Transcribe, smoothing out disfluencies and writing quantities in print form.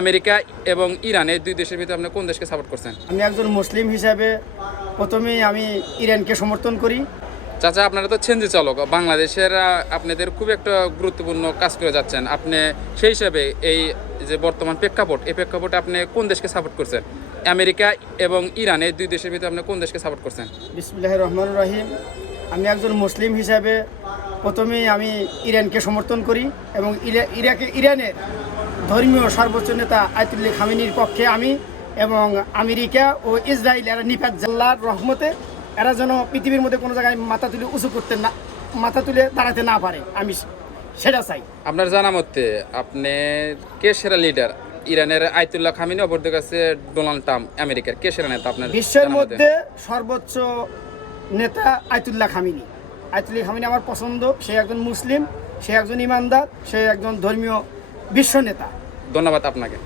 America এবং Iran এই দুই দেশের ভিতরে আপনি কোন দেশকে সাপোর্ট করছেন? আমি একজন মুসলিম হিসাবে প্রথমেই আমি ইরানকে সমর্থন করি। চাচা, আপনারা তো ছেঞ্জি চালক, বাংলাদেশের আপনাদের খুব একটা গুরুত্বপূর্ণ কাজ করে যাচ্ছেন। আপনি সেই হিসাবে এই যে বর্তমান প্রেক্ষাপট, এই প্রেক্ষাপটে আপনি কোন দেশকে সাপোর্ট করছেন? আমেরিকা এবং ইরান এই দুই দেশের ভিতরে আপনি কোন দেশকে সাপোর্ট করছেন? বিসমিল্লাহির রহমানির রহিম। আমি একজন মুসলিম হিসাবে প্রথমেই আমি ইরানকে সমর্থন করি এবং ইরানের ধর্মীয় সর্বোচ্চ নেতা আয়াতুল্লাহ খামেনির পক্ষে আমি এবং আমেরিকা ও ইসরায়েল এরা নিপাত আল্লাহর রহমতে এরা যেন পৃথিবীর মধ্যে কোনো জায়গায় মাথা তুলে উঁচু করতে না, মাথা তুলে দাঁড়াতে না পারে, আমি সেটা চাই। আপনার জানা মতে আপনি কে সেরা লিডার? ইরানের আয়াতুল্লাহ খামেনি, অপরদের কাছে ডোনাল্ড ট্রাম্প, আমেরিকার কে সেরা নেতা আপনার বিশ্বের জানা মতে? মধ্যে সর্বোচ্চ নেতা আয়াতুল্লাহ খামেনি। আয়াতুল্লাহ খামেনি আমার পছন্দ। সে একজন মুসলিম, সে একজন ইমানদার, সে একজন ধর্মীয় বিশ্ব নেতা। ধন্যবাদ আপনাকে।